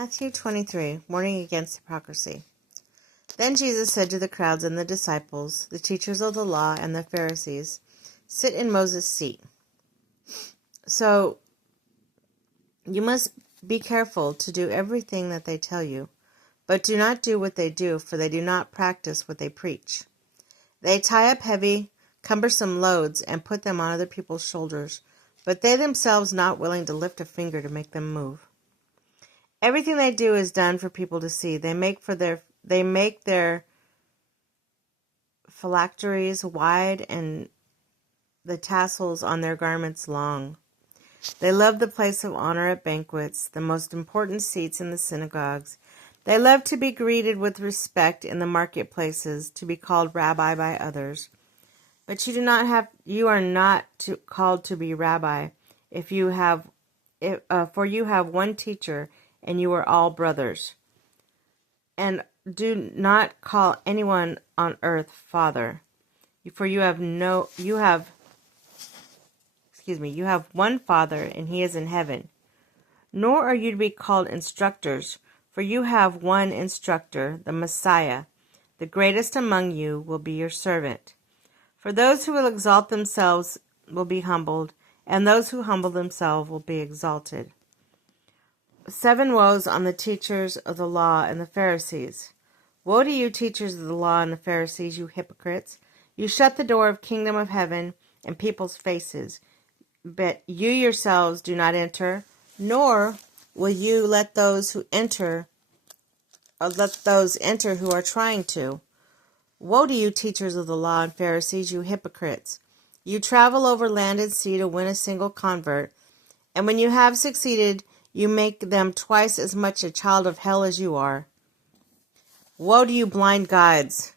Matthew 23, Warning Against Hypocrisy. Then Jesus said to the crowds and the disciples, the teachers of the law and the Pharisees, sit in Moses' seat. So you must be careful to do everything that they tell you, but do not do what they do, for they do not practice what they preach. They tie up heavy, cumbersome loads and put them on other people's shoulders, but they themselves not willing to lift a finger to make them move. Everything they do is done for people to see. They make their phylacteries wide and the tassels on their garments long. They love the place of honor at banquets, the most important seats in the synagogues. They love to be greeted with respect in the marketplaces, to be called rabbi by others. But you are not called to be rabbi, for you have one teacher, and you are all brothers. And do not call anyone on earth Father, for you have one Father, and he is in heaven. Nor are you to be called instructors, for you have one instructor, the Messiah. The greatest among you will be your servant. For those who will exalt themselves will be humbled, and those who humble themselves will be exalted. 7 woes on the teachers of the law and the Pharisees. Woe to you, teachers of the law and the Pharisees, you hypocrites! You shut the door of kingdom of heaven in people's faces, but you yourselves do not enter, nor will you let those enter who are trying to. Woe to you, teachers of the law and Pharisees, you hypocrites! You travel over land and sea to win a single convert, and when you have succeeded, you make them twice as much a child of hell as you are. Woe to you, blind guides!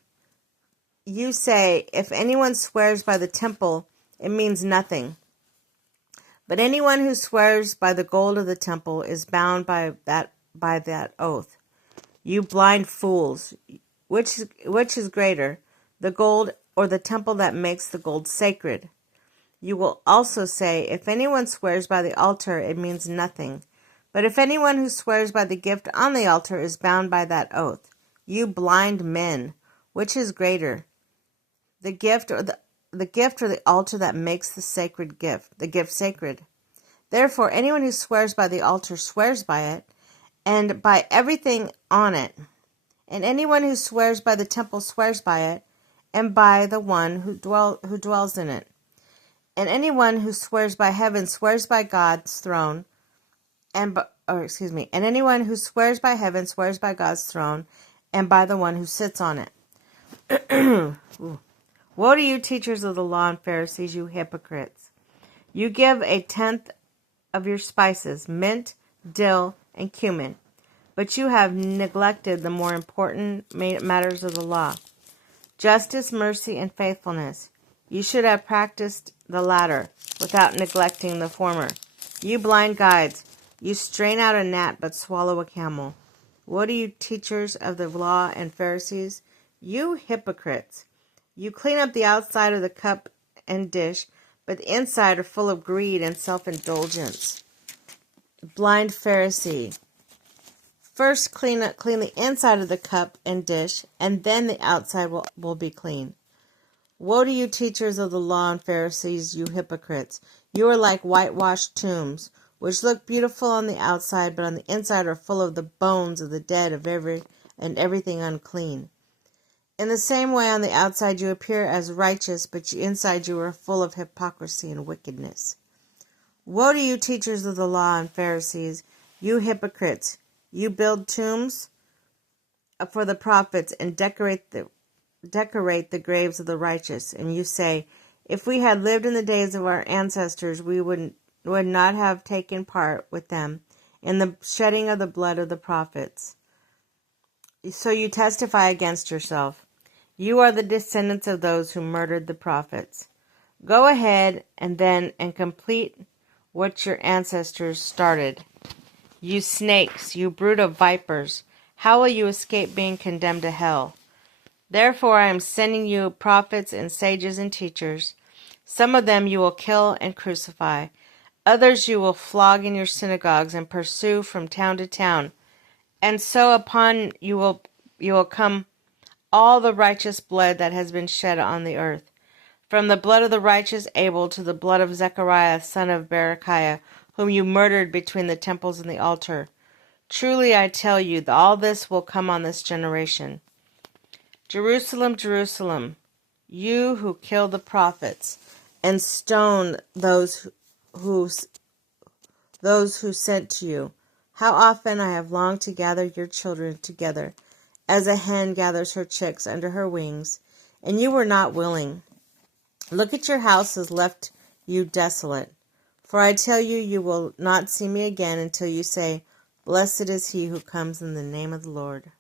You say, if anyone swears by the temple, it means nothing. But anyone who swears by the gold of the temple is bound by that oath. You blind fools! Which is greater, the gold or the temple that makes the gold sacred? You will also say, if anyone swears by the altar, it means nothing. But if anyone who swears by the gift on the altar is bound by that oath. You blind men! Which is greater, the gift or the altar that makes the gift sacred? Therefore, anyone who swears by the altar swears by it, and by everything on it. And anyone who swears by the temple swears by it, and by the one who dwells in it. And anyone who swears by heaven swears by God's throne, and anyone who swears by heaven swears by God's throne, and by the one who sits on it. Woe to you, teachers of the law and Pharisees, you hypocrites! You give a tenth of your spices, mint, dill, and cumin, but you have neglected the more important matters of the law: justice, mercy, and faithfulness. You should have practiced the latter without neglecting the former. You blind guides! You strain out a gnat but swallow a camel. Woe to you, teachers of the law and Pharisees, you hypocrites! You clean up the outside of the cup and dish, but the inside are full of greed and self-indulgence. Blind Pharisee! First clean the inside of the cup and dish, and then the outside will be clean. Woe to you, teachers of the law and Pharisees, you hypocrites! You are like whitewashed tombs, which look beautiful on the outside, but on the inside are full of the bones of the dead and everything unclean. In the same way, on the outside you appear as righteous, but inside you are full of hypocrisy and wickedness. Woe to you, teachers of the law and Pharisees, you hypocrites! You build tombs for the prophets and decorate the graves of the righteous, and you say, if we had lived in the days of our ancestors, we would not have taken part with them in the shedding of the blood of the prophets. So you testify against yourself. You are the descendants of those who murdered the prophets. Go ahead and complete what your ancestors started. You snakes, you brood of vipers, how will you escape being condemned to hell? Therefore I am sending you prophets and sages and teachers. Some of them you will kill and crucify. Others you will flog in your synagogues and pursue from town to town, And so upon you will come all the righteous blood that has been shed on the earth, from the blood of the righteous Abel to the blood of Zechariah son of Berechiah, whom you murdered between the temples and the altar. Truly I tell you, that all this will come on this generation. Jerusalem, Jerusalem, you who kill the prophets and stone who those who sent to you. How often I have longed to gather your children together, as a hen gathers her chicks under her wings, and you were not willing. Look at your house has left you desolate. For I tell you, you will not see me again until you say, Blessed is he who comes in the name of the Lord.